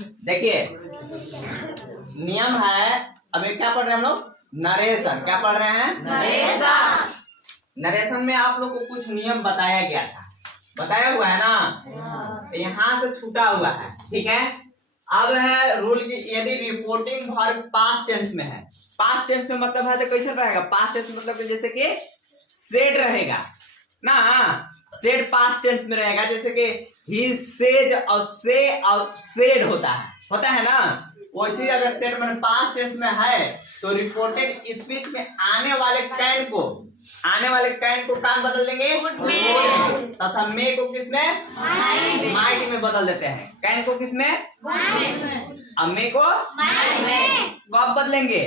देखिए नियम है, अभी क्या पढ़ रहे हैं हम लोग? नरेशन। क्या पढ़ रहे हैं? नरेशन। नरेशन में आप लोग को कुछ नियम बताया गया था, बताया हुआ है ना, तो यहाँ से छूटा हुआ है, ठीक है। अब है रूल की, यदि रिपोर्टिंग वर्ब पास्ट टेंस में है, पास्ट टेंस में मतलब है तो कैसे रहेगा? पास्ट टेंस मतलब जैसे कि सेड रहेगा ना, सेड पास्ट टेंस में रहेगा, जैसे कि ही सेज और से और सेड होता है ना, वैसे अगर स्टेटमेंट पास्ट टेंस में है तो रिपोर्टेड स्पीच में आने वाले कैन को काम बदल देंगे तथा मे को किसमें? माइट में बदल देते हैं। कैन को किसमें? अब मे को कब बदलेंगे?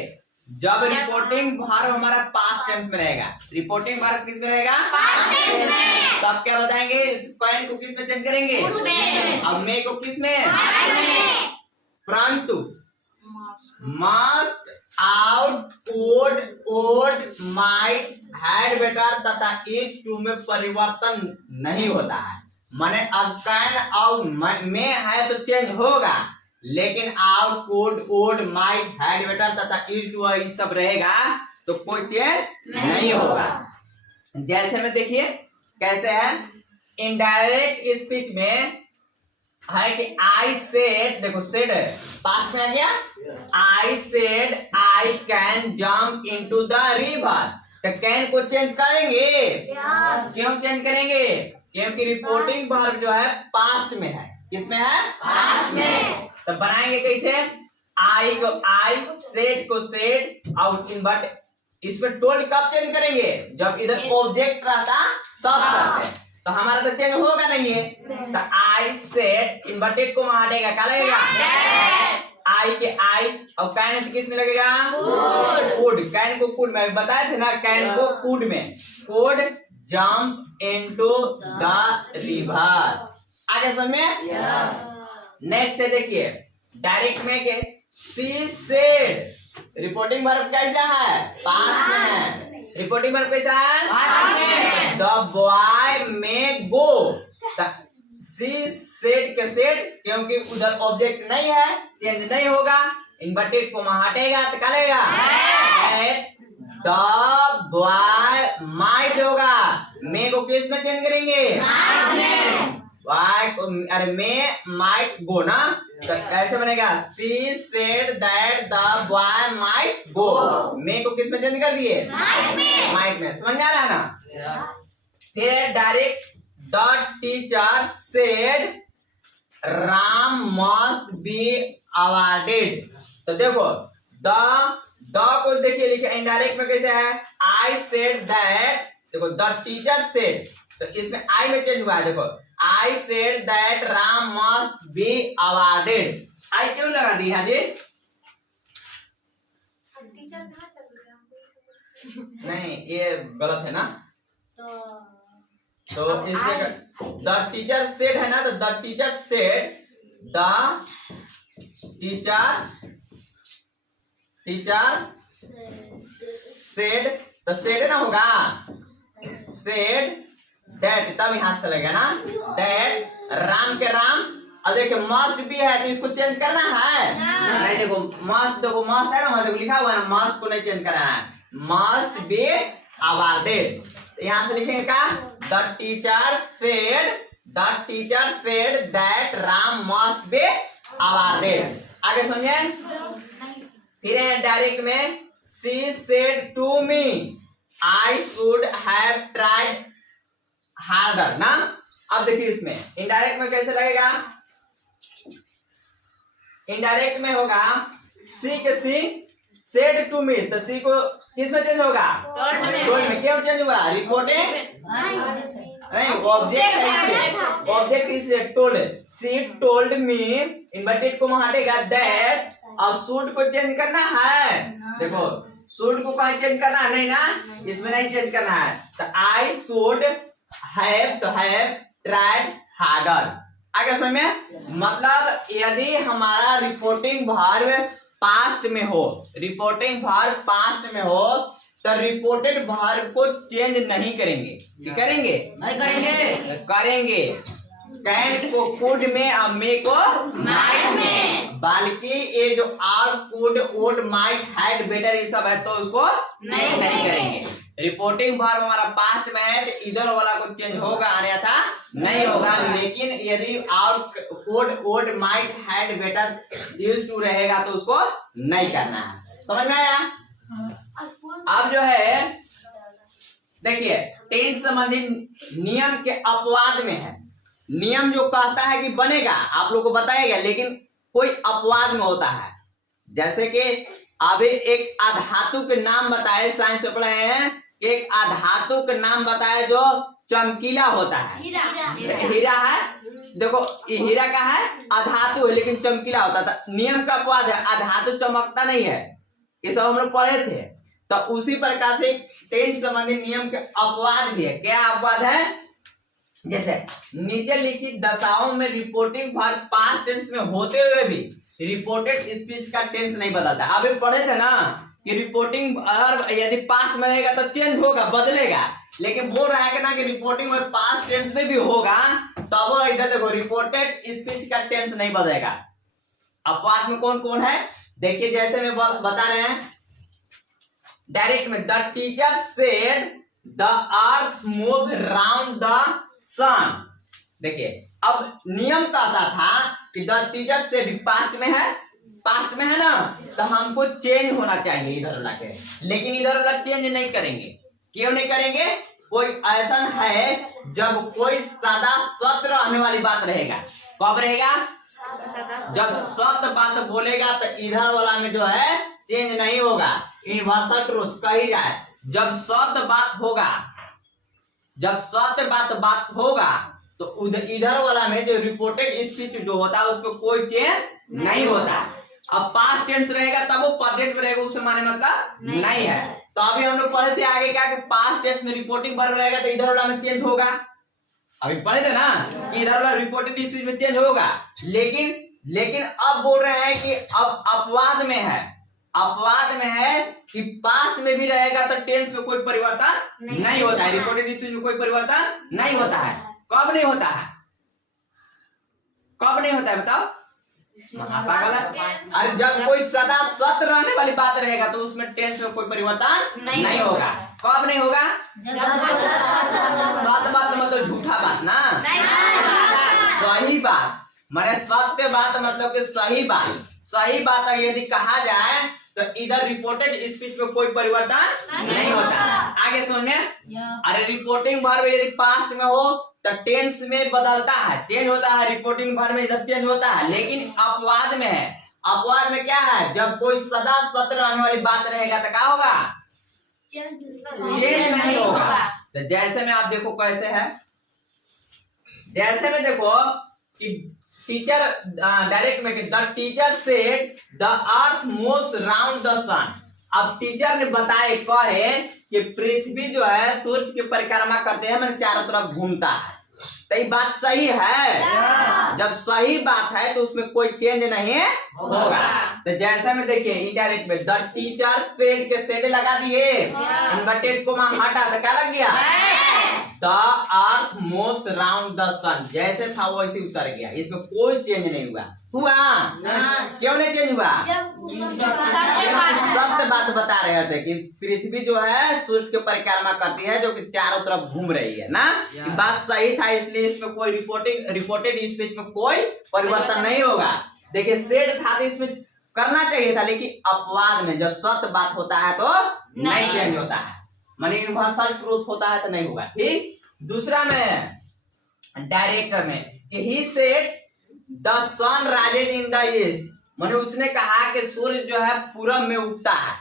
जब रिपोर्टिंग वर्ब हमारा पास्ट टेंस में रहेगा। रिपोर्टिंग वर्ब किस में रहेगा? पास्ट टेंस में। तो अब क्या बताएंगे? इस कैन को किस में चेंज करेंगे? अब मे को किस में? परंतु must, out, would, might, had, better तथा इज, टू में परिवर्तन नहीं होता है। माने अब कैन और में है तो चेंज होगा, लेकिन out, would, might, had, better तथा इज, टू ये सब रहेगा तो कोई चेंज नहीं होगा। जैसे में देखिए कैसे है, इनडायरेक्ट स्पीच में है कि आई सेड, देखो सेड है पास्ट में आ गया, I said I can jump into the river, तो कैन को चेंज करेंगे। क्यों चेंज करेंगे? क्योंकि रिपोर्टिंग वर्ब जो है पास्ट में है। किसमें है? पास्ट में। तो बनाएंगे कैसे? आई को आई, सेड को सेड, और इनवर्ट इसमें टोल्ड कब चेंज करेंगे? जब इधर ऑब्जेक्ट रहता तब करते, तो हमारा तो चेंज होगा नहीं है। तो आई सेड इन्वर्टेड को वहां हटेगा, क्या लगेगा? आई के आई, और कैन किस में लगेगा? कुड। कैन को कुड में बताए थे ना, कैन को कुड में, could jump into the river. आगे समझ में? नेक्स्ट है देखिए डायरेक्ट में के सी सेड, रिपोर्टिंग वर्ब कैसा है? पास्ट में है। रिपोर्टिंग वर्ब कैसा है? पास्ट में। द बॉय में गो, सी सेड के सेड, क्योंकि उधर ऑब्जेक्ट नहीं है चेंज नहीं होगा, इन्वर्टेड को वहां हटेगा तो क्या लगेगा? द बॉय माइट होगा, मे को किस में चेंज करेंगे? बॉय को, अरे मे माइट गो ना, तो कैसे बनेगा? She said that the boy might go, may को किस में चेंज कर दिए? माइट में। समझ में आ रहा है ना? फिर direct the teacher said Ram must be awarded, तो देखो द को देखिए लिखे इनडायरेक्ट में कैसे है? आई सेड दैट, देखो द टीचर सेड, तो इसमें आई में चेंज हुआ है, देखो I said that Ram must be awarded. I क्यों लगा दी है जी? नहीं ये गलत है ना, तो इसमें द टीचर सेड है ना, तो the teacher said, the teacher said, तो सेड ना होगा, सेड दैट, तब यहां से लगेगा ना, दैट राम के राम, अब देखिए मस्ट भी है तो इसको चेंज करना है नहीं, देखो मस्ट, देखो मस्ट है ना, देखो लिखा हुआ है, मस्ट को नहीं चेंज करना है, मस्ट बी अवार्डेड। यहां से लिखेंगे क्या? The teacher said that Ram must be awarded. आगे समझे? फिर है डायरेक्ट में she said to me I should have tried harder ना। अब देखिए इसमें इनडायरेक्ट में कैसे लगेगा? इनडायरेक्ट में होगा सी के सी सेड टू मी, तो सी को किस में चेंज होगा? टोल्ड में। क्यों चेंज हुआ? रिपोर्टिंग नहीं, ऑब्जेक्ट इसलिए टोल्ड, सी टोल्ड मी, इन्वर्टेड को वहां हटेगा दैट, अब शुड को चेंज करना है, देखो शुड को कहीं चेंज करना है नहीं ना, इसमें नहीं चेंज करना है, तो आई शुड हैव, तो हैव ट्राइड हार्डर। आगे समझ में? मतलब यदि हमारा रिपोर्टिंग वर्ब पास्ट में हो, रिपोर्टिंग वर्ब पास्ट में हो, तो रिपोर्टेड वर्ब को चेंज नहीं करेंगे। करेंगे? नहीं करेंगे। करेंगे। कैन को कुड में और मे को माइट में। बल्कि ये जो are could would might had better ये सब है तो उसको चेंज नहीं करेंगे। रिपोर्टिंग वर्ब हमारा पास्ट में है तो इधर वाला को चेंज होगा अन्यथा नहीं होगा। लेकिन यदि are could would might had better used to रहेगा तो उसको नहीं करना है। समझ में आया? अब जो है देखिए टेंस संबंधी नियम के अपवाद में है। नियम जो कहता है कि बनेगा आप लोग को बताएगा, लेकिन कोई अपवाद में होता है। जैसे कि अभी एक अधातु के नाम बताए, साइंस से पढ़े हैं, एक अधातु के नाम बताए जो चमकीला होता है। हीरा है, देखो ये हीरा का है, अधातु है लेकिन चमकीला होता था। नियम का अपवाद है, अधातु चमकता नहीं है, ये सब हम लोग पढ़े थे। तो उसी प्रकार से टेंस संबंधी नियम के अपवाद भी है। क्या अपवाद है? जैसे नीचे लिखित दशाओं में रिपोर्टिंग वर्ब पास्ट टेंस में होते हुए भी रिपोर्टेड स्पीच का टेंस नहीं बदलता। अभी पढ़े थे ना कि रिपोर्टिंग वर्ब यदि पास्ट में रहेगा तो चेंज होगा, बदलेगा, लेकिन बोल रहा है कि ना कि रिपोर्टिंग वर्ब पास्ट टेंस में भी होगा तब इधर देखो रिपोर्टेड स्पीच का टेंस नहीं बदलेगा। अपवाद में कौन कौन है देखिए, जैसे मैं बता रहे हैं डायरेक्ट में the teacher said the earth move round the sun. देखिए अब नियम कहता था कि द टीचर सेड पास्ट में है, पास्ट में है ना, तो हमको चेंज होना चाहिए इधर वाला के, लेकिन इधर वाला चेंज नहीं करेंगे। क्यों नहीं करेंगे? कोई ऐसा है जब कोई सदा सत्य रहने वाली बात रहेगा। कब रहेगा? जब सत्य बात बोलेगा तो इधर वाला में जो है चेंज नहीं होगा। यूनिवर्सल ट्रूथ कही जाए, जब सत्य बात होगा, जब सत्य बात होगा तो इधर वाला में जो रिपोर्टेड स्पीच जो होता है उसमें कोई चेंज नहीं होता। अब पास्ट टेंस रहेगा तब वो प्रेजेंट में रहेगा, उसमें माने मतलब नहीं है। तो अभी हम लोग पढ़े थे आगे क्या कि पास्ट टेंस में रिपोर्टिंग वर्ब रहेगा तो इधर वाला में चेंज होगा। अभी पढ़े थे ना कि इधर वाला रिपोर्टेड स्पीच में चेंज होगा, लेकिन अब बोल रहे हैं कि अब अपवाद में है, अपवाद में है कि पास्ट में भी रहेगा तो टेंस में कोई परिवर्तन नहीं होता है, रिपोर्टेड स्पीच में कोई परिवर्तन नहीं होता है। कब नहीं होता है? कब नहीं होता है बताओ? पागल है? अरे जब कोई सदा सत्य रहने वाली बात रहेगा तो उसमें टेंस में कोई परिवर्तन नहीं होगा। कब नहीं होगा? सत्य बात मतलब झूठा बात ना, सही बात माने सत्य बात मतलब कि सही बात। सही बात यदि कहा जाए तो इधर रिपोर्टेड स्पीच में कोई परिवर्तन नहीं होता। आगे सुनिए, अरे रिपोर्टिंग वर्ब यदि पास्ट में हो तो टेंस में बदलता है, चेंज होता है। रिपोर्टिंग वर्ब में इधर चेंज होता है, लेकिन अपवाद में है। अपवाद में क्या है? जब कोई सदा सत्य रहने वाली बात रहेगा तो क्या होगा? चेंज नहीं होगा। तो जैसे में आप देखो कैसे है, जैसे में देखो कि टीचर डायरेक्ट में the teacher said the earth moves round the sun. अब टीचर ने बताए कहे कि पृथ्वी जो है सूर्य की परिक्रमा करते हैं, मैंने चारों तरफ घूमता है। तो ये बात सही है। जब सही बात है तो उसमें कोई चेंज नहीं होगा। तो जैसा में देखिए इनडायरेक्ट में द टीचर सेड के सेड लगा दिए, इन्वर्टेड कोमा हटा तो क्या लग गया? The earth moves round the sun. जैसे था वैसे उतर गया, इसमें कोई चेंज नहीं हुआ। क्यों नहीं चेंज हुआ? सत्य बात बता रहे थे कि पृथ्वी जो है सूर्य की परिक्रमा करती है जो कि चारों तरफ घूम रही है ना, बात सही था, इसलिए इसमें कोई रिपोर्टेड स्पीच में कोई परिवर्तन नहीं होगा। देखिए सेड था तो इसमें करना चाहिए था, लेकिन अपवाद में जब सत्य बात होता है तो नहीं चेंज होता है, माने यूनिवर्सल ट्रूथ होता है तो नहीं होगा। ठीक। दूसरा में डायरेक्टर में he said the sun rises in the east, माने उसने कहा कि सूर्य जो है पूरब में उगता है।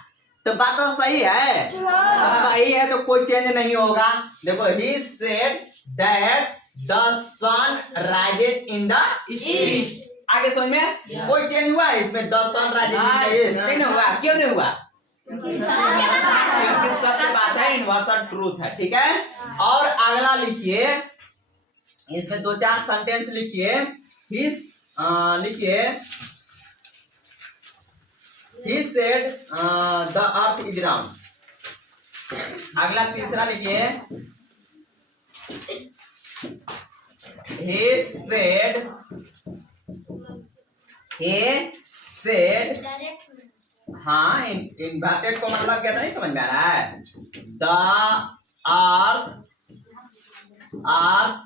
तो बात तो सही है, सही है तो कोई चेंज नहीं होगा। देखो he said that the sun rises in the east. आगे समझ में कोई चेंज हुआ है इसमें? The sun rises in the east नहीं हुआ। क्यों नहीं हुआ? क्योंकि सत्य बात है, यूनिवर्सल ट्रूथ है। ठीक है। और अगला लिखिए, इसमें दो चार सेंटेंस लिखिए। लिखिए he said the earth is round। अगला तीसरा लिखिए he said सेड, हाँ इन्वर्टेड को मतलब क्या था, नहीं समझ में आ रहा है। The earth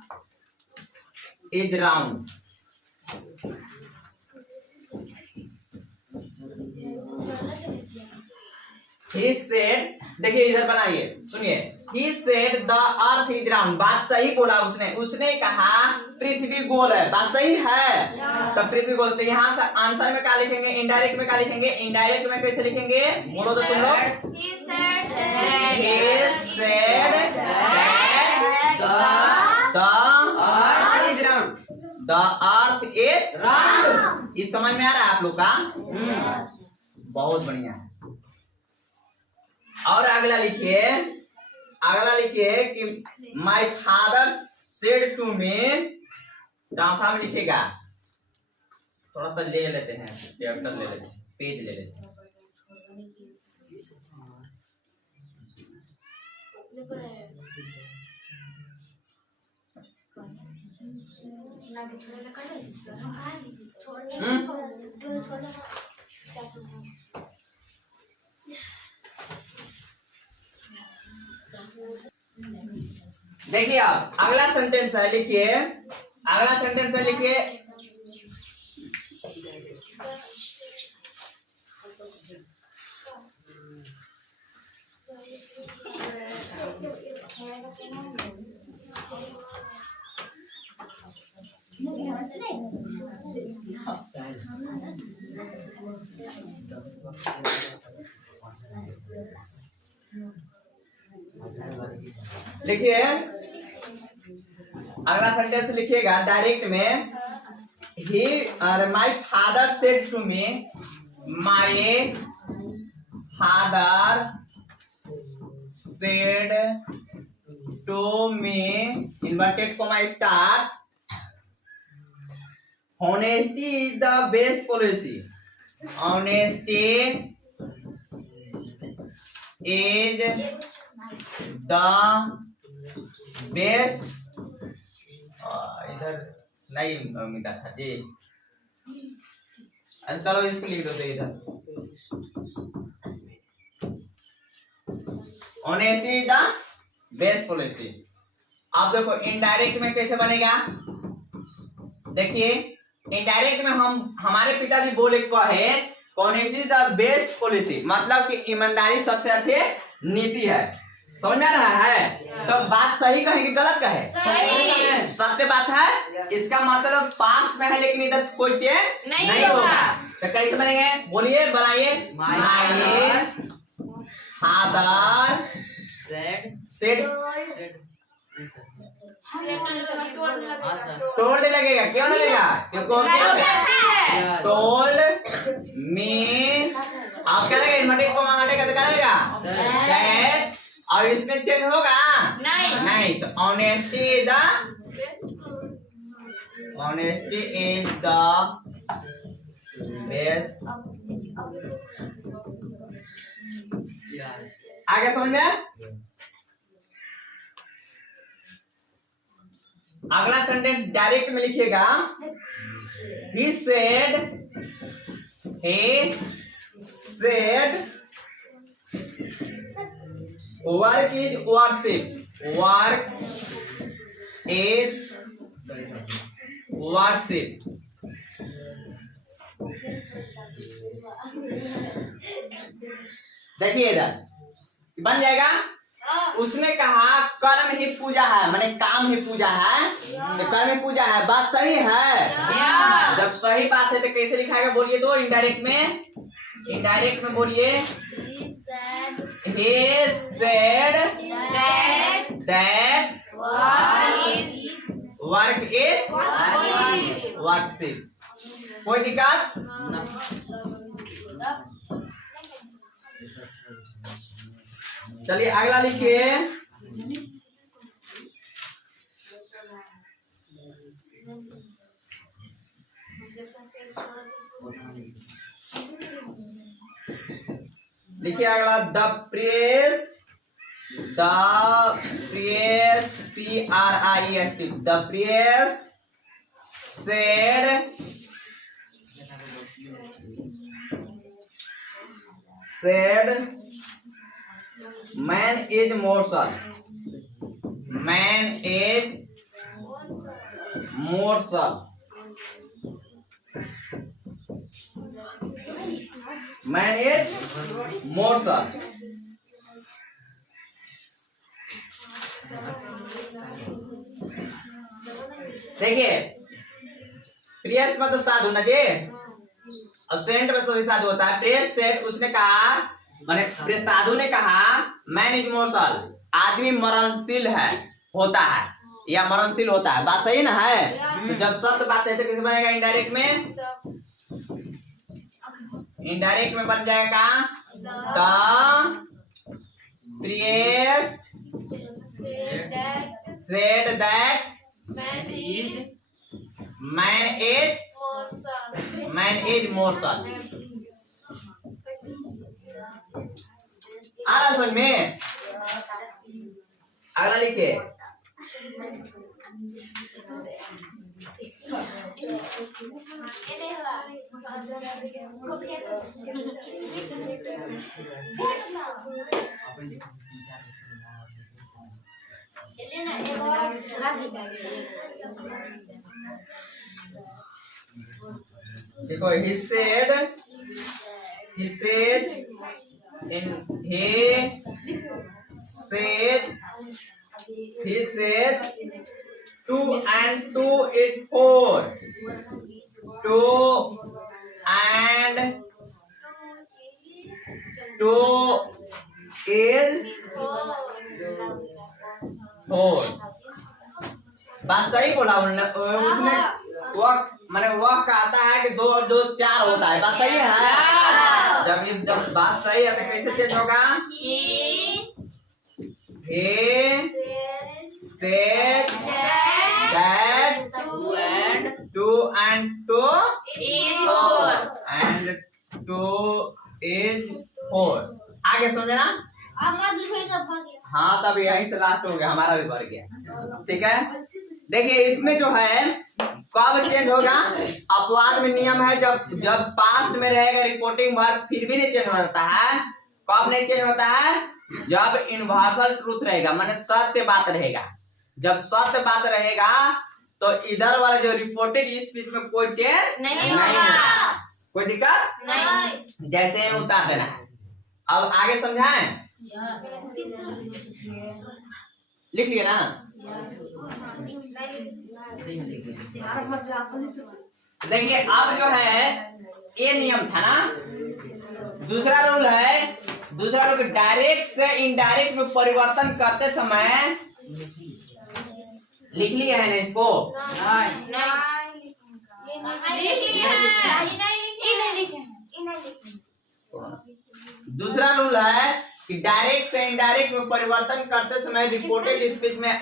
is round. He said, देखिए इधर बनाइए, सुनिए। He said the earth is round, बात सही बोला उसने। उसने कहा पृथ्वी गोल है, बात सही है। तो पृथ्वी गोल, तो यहाँ का आंसर में क्या लिखेंगे, इनडायरेक्ट में क्या लिखेंगे, इनडायरेक्ट में कैसे लिखेंगे, बोलो तो तुम लोग। He said the earth is round। इस समझ में आ रहा है आप लोग का? बहुत बढ़िया है। और अगला लिखिए, अगला लिखिए कि my father said to me. चौथा में लिखेगा, थोड़ा सा ले लेते हैं, कैरेक्टर ले लेते हैं, पेज ले लेते हैं। देखिए आप अगला सेंटेंस है, लिखिए अगला सेंटेंस है, लिखिए लिखिए अगला सेंटेंस लिखिएगा डायरेक्ट में। He my father said to me, my father said to me, inverted comma star, honesty is the best policy, honesty is the best, इधर नहीं मिला था जी। अच्छा चलो इसको लिख दो इधर, honesty is the best policy। अब देखो इनडायरेक्ट में कैसे बनेगा, देखिए इनडायरेक्ट में हम हमारे पिताजी बोले कहे ऑनेस्टी द बेस्ट पॉलिसी, मतलब कि ईमानदारी सबसे अच्छी नीति है। समझ में आ रहा है? तो बात सही कहे कि गलत कहे? सही। सत्य बात है, इसका मतलब पास्ट में है लेकिन इधर कोई चेंज नहीं होगा। तो कैसे बनेंगे, बोलिए बनाइए। माय फादर सेड टोल्ड लगेगा, क्यों लगेगा, क्योंकि टोल्ड मी, आप क्या लगेगा, इन्वर्टेड कॉमा हटेगा तो क्या लगेगा, दैट, और इसमें चेंज होगा नहीं। तो ऑनेस्टी इज द बेस्ट। आगे समझ में? अगला सेंटेंस डायरेक्ट में लिखिएगा। He said work is worship, work is worship। देखिए इधर बन जाएगा। उसने कहा कर्म ही पूजा है, माने काम ही पूजा है, तो कर्म ही पूजा है, बात सही है। जब सही बात है तो कैसे लिखाएगा, बोलिए तो इनडायरेक्ट में, इनडायरेक्ट में बोलिए। He said that work is worship। कोई दिक्कत? चलिए अगला लिखिए। लिखिए अगला, the priest PRIEST, the priest said said man is morsel. Man is morsel. Man is morsel. देखिए प्रियस में तो साधु ना जी और सेंट में तो भी साधु होता है। प्रियस सेठ उसने कहा माने साधु ने कहा मैन इज मोर्सल, आदमी मरणशील है होता है या मरणशील होता है। बात सही ना है? तो जब शब्द बात ऐसे कैसे बनेगा? इनडायरेक्ट में, इनडायरेक्ट में बन जाएगा the priest said that man is morsel। आ रहा समझ में? अगला लिखे देखो he said two and two is four. Two and two is four. बात सही बोला उसने। वह मैंने वह कहता है कि दो और दो चार होता है। बात सही है? जब बात सही है तो कैसे चेंज होगा? He said that two and two is four and two is four। आगे समझे ना? हाँ तब यहीं से लास्ट हो गया, हमारा भी भर गया। ठीक है, देखिए इसमें जो है कब चेंज होगा? अपवाद में नियम है जब पास्ट में रहेगा रिपोर्टिंग वर्ब फिर भी नहीं चेंज होता है। कब नहीं चेंज होता है? जब यूनिवर्सल ट्रूथ रहेगा, माने सत्य बात रहेगा। जब सत्य बात रहेगा तो इधर वाला जो रिपोर्टेड स्पीच में कोई चेंज नहीं होगा। कोई दिक्कत नहीं, जैसे उतार देना है। अब आगे समझाएं? लिख लिया ना? देखिए अब जो है ये नियम था ना। दूसरा रूल डायरेक्ट से इनडायरेक्ट में परिवर्तन करते समय लिख लिया है ना इसको? दूसरा रूल है कि डायरेक्ट से इनडायरेक्ट में परिवर्तन करते समय रिपोर्टेड स्पीच में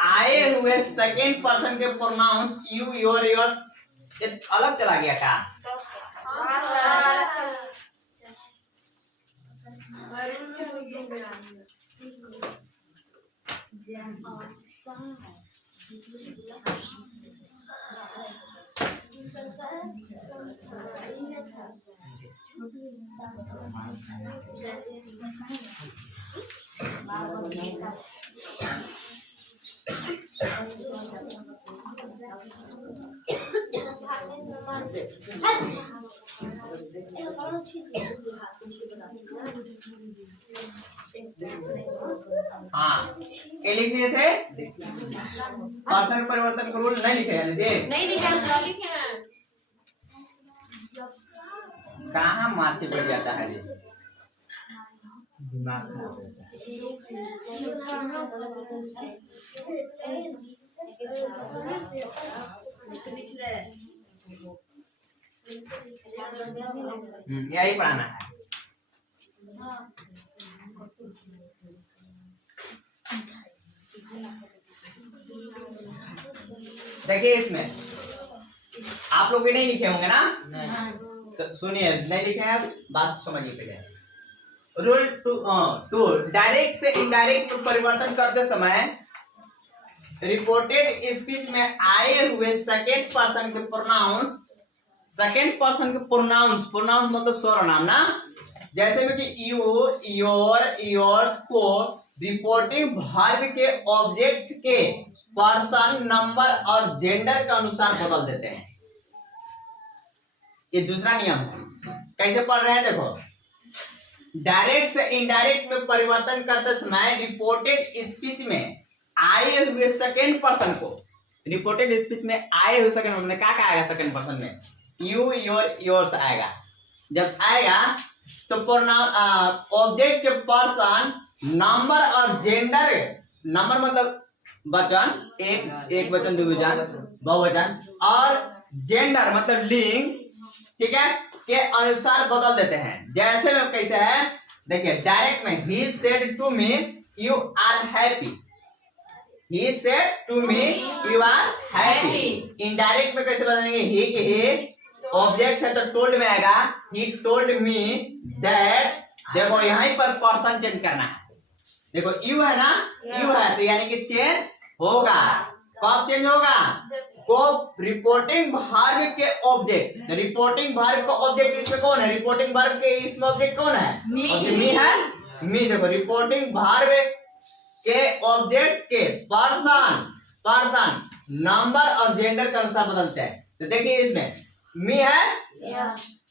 आए हुए सेकेंड पर्सन के प्रोनाउंस यू, योर, योर्स अलग चला गया क्या? हाँ ये लिख दिए थे। पर्सन परिवर्तन का रूल नहीं लिखे हैं? नहीं लिखे हैं। कहाँ मार्ची पड़ जाता है ये? दिमाग से यही पढ़ाना है। देखिए इसमें आप लोग भी नहीं लिखे होंगे ना? तो सुनिए, नहीं लिखे हैं बात समझिए पहले। रूल टू डायरेक्ट से इनडायरेक्ट परिवर्तन करते समय रिपोर्टेड स्पीच में आए हुए सेकेंड पर्सन के प्रोनाउंस सेकेंड पर्सन के प्रोनाउंस, प्रोनाउंस मतलब सर्वनाम ना, जैसे में कि यू, योर, योर्स को रिपोर्टिंग वर्ब के ऑब्जेक्ट के पर्सन, नंबर और जेंडर के अनुसार बदल देते हैं। ये दूसरा नियम है। कैसे पढ़ रहे हैं देखो, डायरेक्ट से इनडायरेक्ट में परिवर्तन करते समय रिपोर्टेड स्पीच में आए हुए सेकेंड पर्सन को, रिपोर्टेड स्पीच में आए हुए सेकेंड पर्सन में क्या आएगा? सेकेंड पर्सन में यू, योर, योर्स आएगा। जब आएगा तो प्रोनाउन ऑब्जेक्ट के पर्सन, नंबर और जेंडर, नंबर मतलब वचन, एक वचन, द्विवचन, बहुवचन, और जेंडर मतलब लिंग, ठीक है, के अनुसार बदल देते हैं। जैसे में कैसे है देखिए, डायरेक्ट में he said to me you are happy, he said to me you are happy. Indirect में कैसे बदलेंगे? ही के ही ऑब्जेक्ट है तो टोल्ड में आएगा, ही टोल्ड मी दैट। देखो यहीं पर पर्सन चेंज करना है। देखो यू है ना, यू है तो यानी कि चेंज होगा। कब चेंज होगा? को रिपोर्टिंग वर्ब के ऑब्जेक्ट, रिपोर्टिंग वर्ब का ऑब्जेक्ट इसमें कौन है? रिपोर्टिंग वर्ब के इसमें ऑब्जेक्ट कौन है? मी है, मी। देखो रिपोर्टिंग वर्ब के ऑब्जेक्ट के पर्सन, नंबर और जेंडर के अनुसार बदलते हैं। तो देखिए इसमें मी है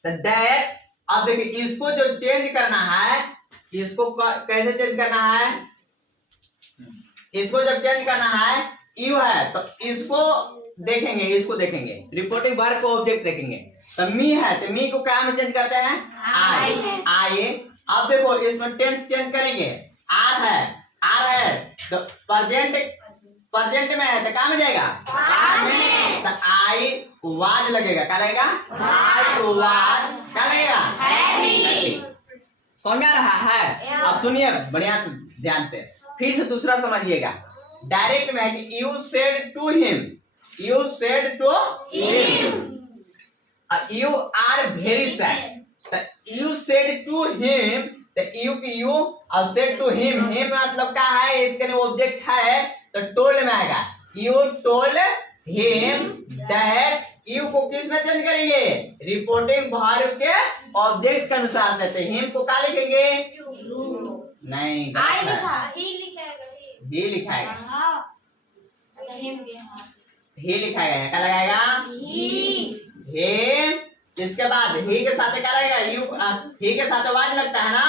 तो दैट। अब देखिए इसको जो चेंज करना है, इसको कैसे चेंज करना है? इसको जब चेंज करना है, यू है तो इसको देखेंगे, इसको देखेंगे, रिपोर्टिंग वर्ब को ऑब्जेक्ट देखेंगे। तो मी है तो मी को क्या में चेंज करते हैं? आई। अब देखो इसमें टेंस चेंज करेंगे, आर है तो प्रेजेंट में है तो क्या में जाएगा? तो आई वाज लगेगा, क्या लगेगा? आई वाज क्या लगेगा? समझ में आ रहा है? अब सुनिए बढ़िया ध्यान से, फिर से दूसरा समझिएगा। डायरेक्ट में है कि you said to him, you said to him, you are very sad. You said to him तो यू की यू और सेड टू हिम, हिम मतलब क्या है? इसके ऑब्जेक्ट है तो टोल्ड में आएगा। You told him that. You को किस में चेंज करेंगे? रिपोर्टिंग वर्ब के ऑब्जेक्ट के अनुसार देते हैं। हिम को क्या लिखेंगे? नहीं, ही लिखाएगा, ही लिखाएगा, क्या लगाएगा? ही। इसके बाद ही के साथ क्या लगेगा? यू, ही के साथ वाज लगता है ना,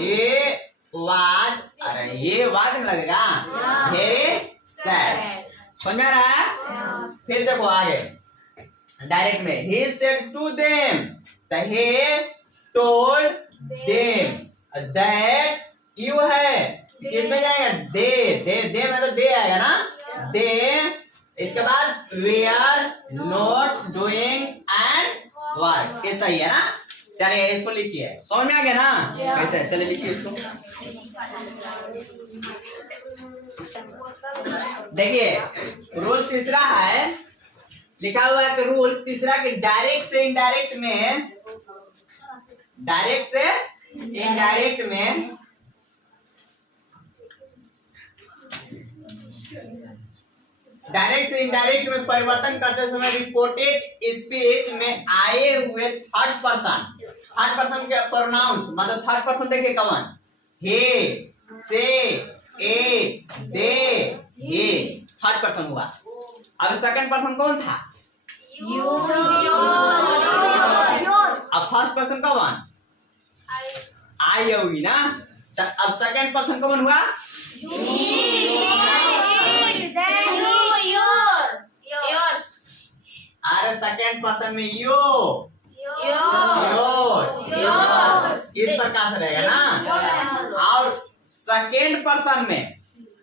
ये वाज, अरे ये वाज में लगेगा, वेरी सैड। समझ में आ रहा है? फिर देखो आगे डायरेक्ट में ही सेड टू देम तो he told them that. You है किसमें जाएगा? दे में तो दे आएगा ना, दे। इसके बाद we are not doing and work, ये सही है ना? चलिए इसको लिखिए, समझ में आ गया ना कैसे? चलिए लिखिए इसको। देखिए रूल तीसरा है, लिखा हुआ है कि रूल तीसरा कि डायरेक्ट से इनडायरेक्ट में, डायरेक्ट से इनडायरेक्ट में डायरेक्ट से इनडायरेक्ट में परिवर्तन करते समय रिपोर्टेड स्पीच में आए हुए थर्ड पर्सन के प्रोनाउंस, मतलब थर्ड पर्सन देखिए कौन? हे, से, इट, दे, ये थर्ड पर्सन हुआ। अब सेकंड पर्सन कौन था? अब फर्स्ट पर्सन कौन? आई होगी ना। अब सेकंड पर्सन कौन हुआ? अरे सेकंड पर्सन में योर, इस प्रकार से रहेगा ना। और सेकंड पर्सन में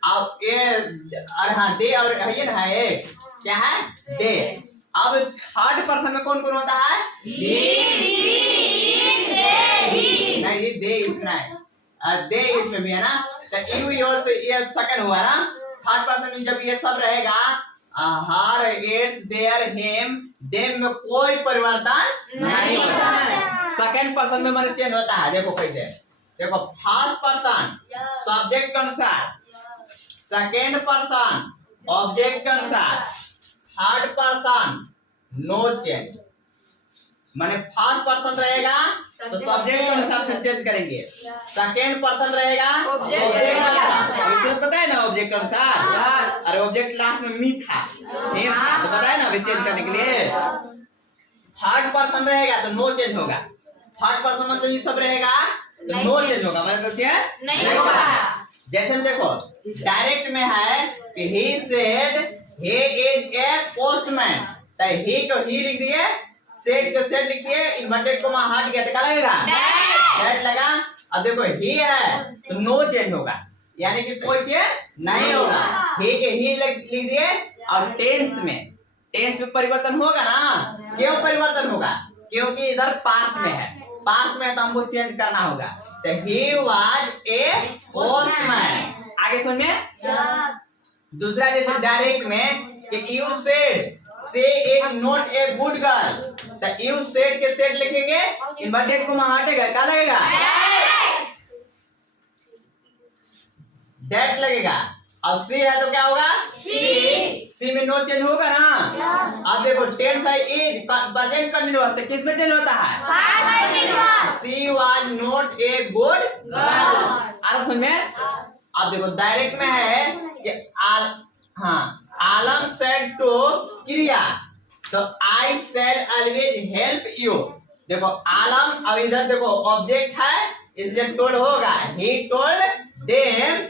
अब ये, अरे हाँ दे और ये ना है, क्या है? दे। अब थर्ड पर्सन में कौन कौन होता है? नहीं दे इसमें है, दे इसमें भी है ना। तो यू, योर से ये सेकंड हुआ ना। थर्ड पर्सन में जब ये सब रहेगा, हर, इट, देयर, हिम, देम में कोई परिवर्तन नहीं होता है। सेकंड पर्सन में मतलब चेंज होता है। देखो कैसे, देखो फर्स्ट पर्सन सब्जेक्ट के अनुसार, सेकंड पर्सन ऑब्जेक्ट के अनुसार, थर्ड पर्सन नो चेंज। माने फर्स्ट पर्सन रहेगा तो सब्जेक्ट के अनुसार से चेंज करेंगे, सेकेंड पर्सन रहेगा Object ऑब्जेक्ट के के अनुसार। अनुसार। तो पता है ना ऑब्जेक्ट के अनुसार, अरे ऑब्जेक्ट लास्ट में मी था, नेम था, तो पता है ना अभी चेंज करने के लिए। थर्ड पर्सन रहेगा तो नो चेंज होगा, थर्ड पर्सन मतलब ये सब रहेगा तो नो चेंज होगा, मतलब क्या नहीं होगा। जैसे में देखो डायरेक्ट में है कि he said he is a postman, तो he को he लिख दिए, said को said लिखिए, इन्वर्टेड कोमा हट गया तो क्या लगेगा that लगा। अब देखो he है तो नो चेंज होगा, यानी कि कोई चेंज नहीं होगा, he के he लिख दिए। और टेंस में परिवर्तन होगा ना, क्यों परिवर्तन होगा, क्योंकि इधर पास्ट में है, पास्ट में तो हमको चेंज करना होगा, तो he was a postman। आगे सुनिए दूसरा, जैसे डायरेक्ट में कि you said से is not a good girl, तो you said के said लिखेंगे, इन्वर्टेड कोमा हटेगा, क्या लगेगा that लगेगा। और सी है तो क्या होगा सी में नो चेंज होगा ना। अब देखो टेंस है इज, प्रेजेंट कंटीन्यूअस, तो किस में चेंज होता है, she was not a good girl. अर्थ में अब देखो डायरेक्ट में है कि आलम सेड टू क्रिया, तो आई शैल ऑलवेज हेल्प यू। देखो आलम, अब इधर देखो ऑब्जेक्ट है इसलिए टोल्ड होगा, ही टोल्ड देम